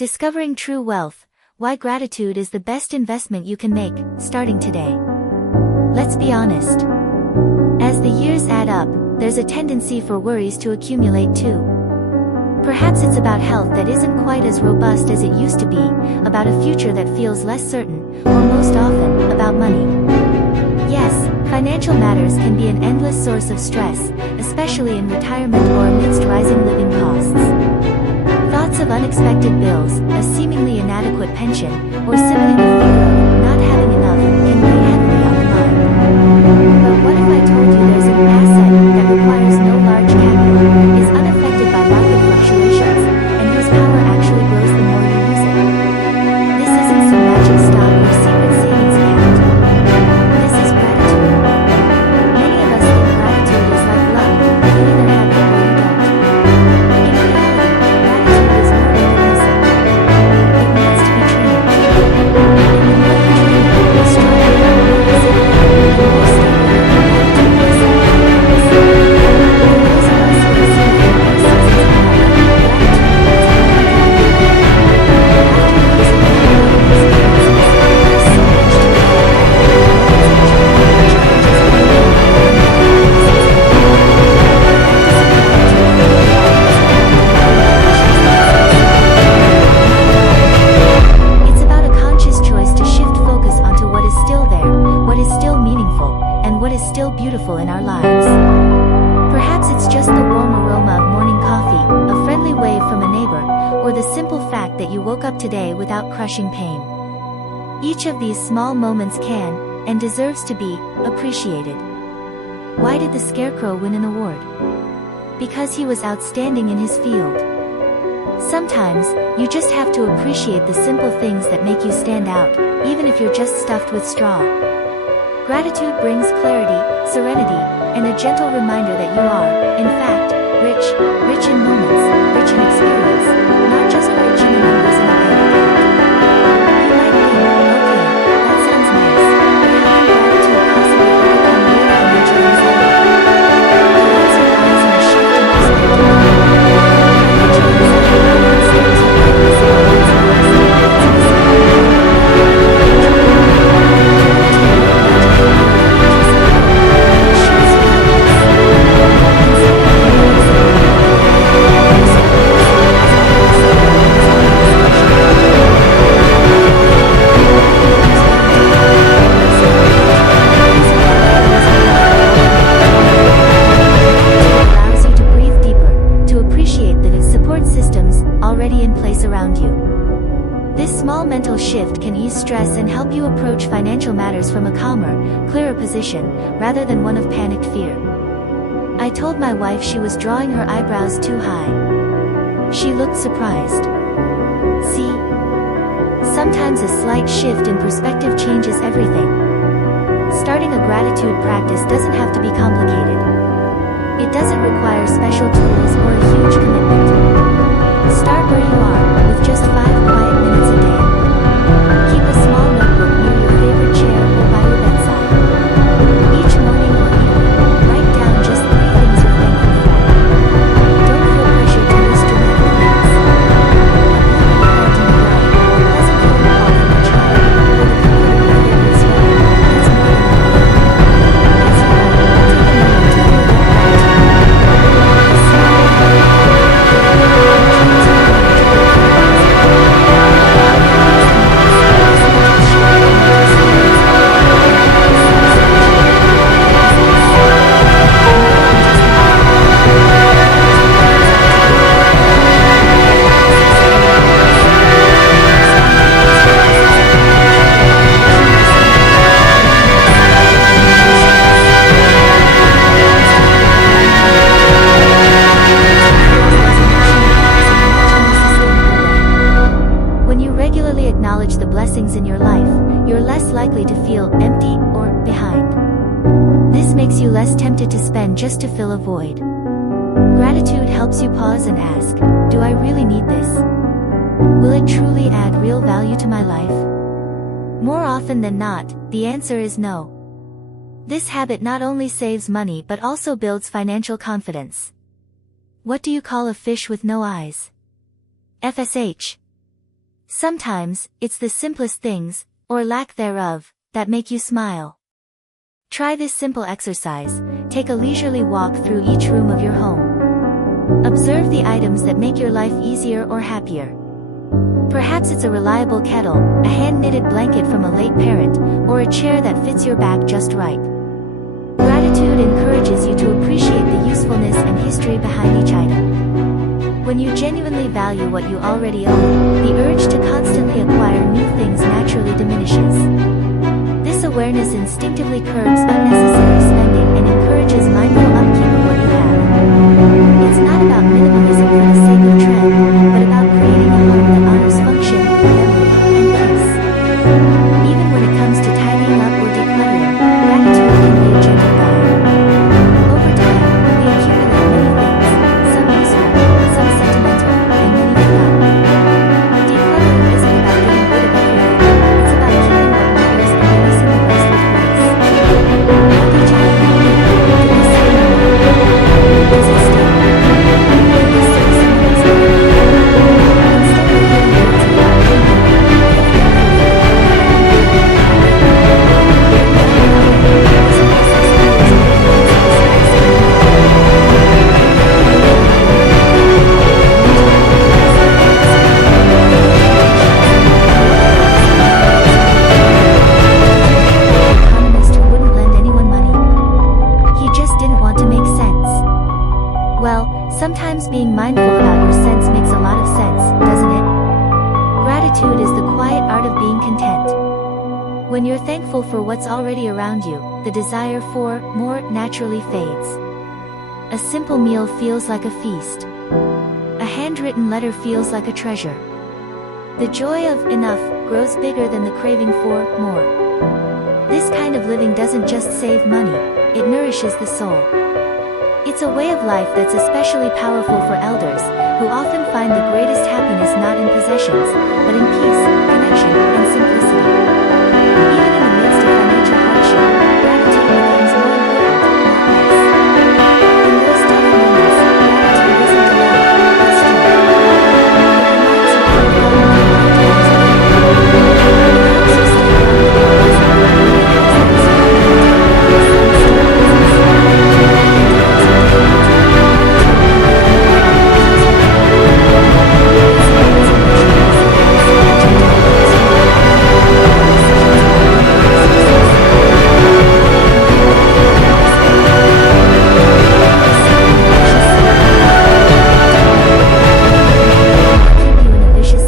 Discovering true wealth, why gratitude is the best investment you can make, starting today. Let's be honest. As the years add up, there's a tendency for worries to accumulate too. Perhaps it's about health that isn't quite as robust as it used to be, about a future that feels less certain, or most often, about money. Yes, financial matters can be an endless source of stress, especially in retirement or amidst rising living costs. Thoughts of unexpected bills, a seemingly inadequate pension, or simply the fear of not having enough can weigh heavily on the mind. But what if I told you there's an asset that requires no large capital, is unaffected by market fluctuations, and whose power actually grows the more you use it? This isn't some magic stock or secret savings account. This is gratitude. Many of us think gratitude is like luck, you either have it or you don't. In reality, gratitude is more than innocent. It needs to be trained. And the more you train it, the stronger it becomes, and the more stable your gratitude is. For those of us who have seen family seasons of life, gratitude means it's about a conscious choice to shift focus onto what is still there, what is still meaningful, and what is still beautiful in our lives. Perhaps it's just the warm aroma of morning coffee, a friendly wave from a neighbor, or the simple fact that you woke up today without crushing pain. Each of these small moments can, and deserves to be, appreciated. Why did the Scarecrow win an award? Because he was outstanding in his field. Sometimes, you just have to appreciate the simple things that make you stand out, even if you're just stuffed with straw. Gratitude brings clarity, serenity, and a gentle reminder that you are, in fact, rich in moments, rich in experience, not just rich in the numbers in a bank account. You might think, okay, that sounds nice, but how can gratitude possibly overcome real financial anxiety? The answer lies in a shift in perspective. Financial anxiety often stems from endless avoidance of allows you to breathe deeper, to appreciate the support systems already in place around you. This small mental shift can ease stress and help you approach financial matters from a calmer, clearer position, rather than one of panicked fear. I told my wife she was drawing her eyebrows too high. She looked surprised. See? Sometimes a slight shift in perspective changes everything. Starting a gratitude practice doesn't have to be complicated. It doesn't require special tools or a huge commitment. Start where you are, with just 5 quiet minutes a day. Keep a small notebook near your favorite chair or by your bedside. Each morning or evening, write down just 3 things you're thankful for. Don't feel pressure to list dramatic things. A blooming plant in the garden, a pleasant phone call from a child, or the comfort of your favorite sweater, that's more than enough. As you write, take a moment to feel that gratitude. This small acknowledge the blessings in your life, you're less likely to feel empty or behind. This makes you less tempted to spend just to fill a void. Gratitude helps you pause and ask, do I really need this? Will it truly add real value to my life? More often than not, the answer is no. This habit not only saves money but also builds financial confidence. What do you call a fish with no eyes? FSH. Sometimes, it's the simplest things, or lack thereof, that make you smile. Try this simple exercise. Take a leisurely walk through each room of your home. Observe the items that make your life easier or happier. Perhaps it's a reliable kettle, a hand-knitted blanket from a late parent, or a chair that fits your back just right. Gratitude encourages you to appreciate the usefulness and history behind each item. When you genuinely value what you already own, the urge to constantly acquire new things naturally diminishes. This awareness instinctively curbs unnecessary spending and encourages mindful upkeep of what you have. It's not about minimalism for the sake of trend, but about creating a home that honors function, memory, and peace. Even when it comes to tidying up or decluttering, gratitude can be a gentle guide. Over time, we accumulate many things, some useful, some sentimental, and many forgotten. Decluttering isn't about getting rid of everything, it's about keeping what matters and releasing the rest with grace. What each item you need, do we say no? Does it stay? Can we stay someone's life? Instead of feeling guilty about being economist who wouldn't lend anyone money. He just didn't want to make sense. Well, sometimes being mindful about your sense makes a lot of sense, doesn't it? Gratitude is the quiet art of being content. When you're thankful for what's already around you, the desire for more naturally fades. A simple meal feels like a feast. A handwritten letter feels like a treasure. The joy of enough grows bigger than the craving for more. This kind of living doesn't just save money, it nourishes the soul. It's a way of life that's especially powerful for elders, who often find the greatest happiness not in possessions, but in peace, connection, and simplicity. Even in the midst of financial hardship, gratitude becomes more important, not less. In those tough moments, gratitude isn't denial, it's strength. It reminds you how far you've come to ask for. It helps you stay grounded in the present, and it helps you respond to the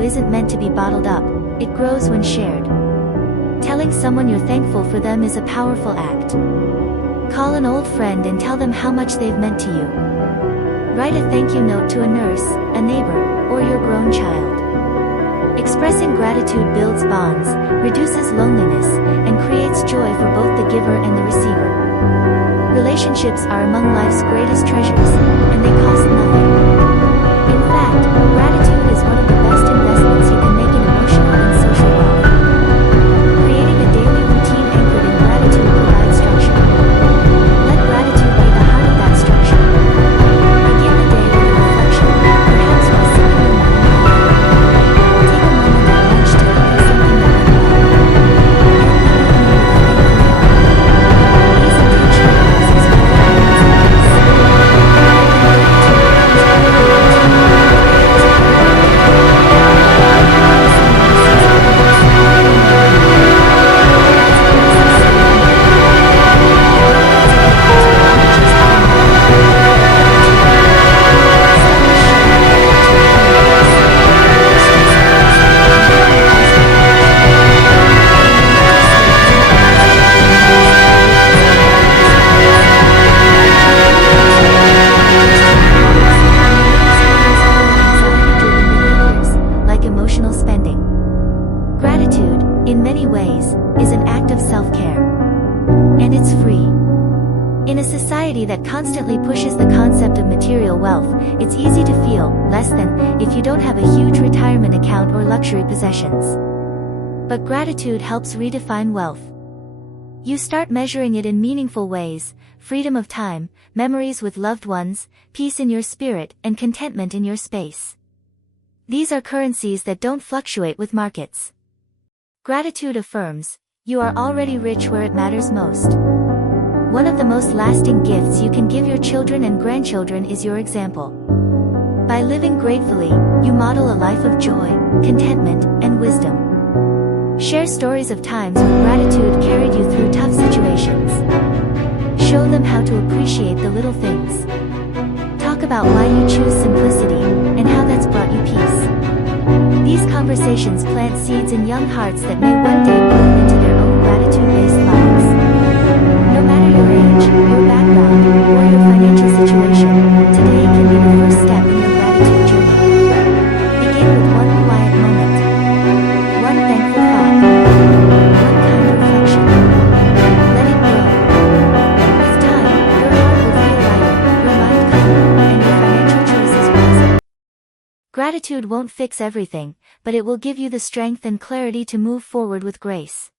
isn't meant to be bottled up, it grows when shared. Telling someone you're thankful for them is a powerful act. Call an old friend and tell them how much they've meant to you. Write a thank you note to a nurse, a neighbor, or your grown child. Expressing gratitude builds bonds, reduces loneliness, and creates joy for both the giver and the receiver. Relationships are among life's greatest treasures, and they cost nothing. In fact, gratitude is one of the best investments you can make in emotional and social wealth. Creating a daily routine anchored in gratitude provides structure. Let gratitude be the heart of that structure. Begin the day with a reflection, perhaps while sipping your morning coffee. Take a moment at lunch to think of something that went well. End the evening with a thankful thought. These intentional pauses create moments of peace. Gratitude, in many ways, is an act of self-care. And it's free. In a society that constantly pushes the concept of material wealth, it's easy to feel less than if you don't have a huge retirement account or luxury possessions. But gratitude helps redefine wealth. You start measuring it in meaningful ways: freedom of time, memories with loved ones, peace in your spirit, and contentment in your space. These are currencies that don't fluctuate with markets. Gratitude affirms, you are already rich where it matters most. One of the most lasting gifts you can give your children and grandchildren is your example. By living gratefully, you model a life of joy, contentment, and wisdom. Share stories of times when gratitude carried you through tough situations. Show them how to appreciate the little things. Talk about why you choose simplicity, and how that's brought you peace. These conversations plant seeds in young hearts that may one day bloom into their own gratitude-based lives. No matter your age, your background, or your financial situation, today can be the first step in your gratitude journey. Begin with one quiet moment, one thankful thought, one kind reflection. Let it grow. With time, your heart will feel lighter, your mind calmer, and your financial choices wiser. Gratitude won't fix everything, but it will give you the strength and clarity to move forward with grace.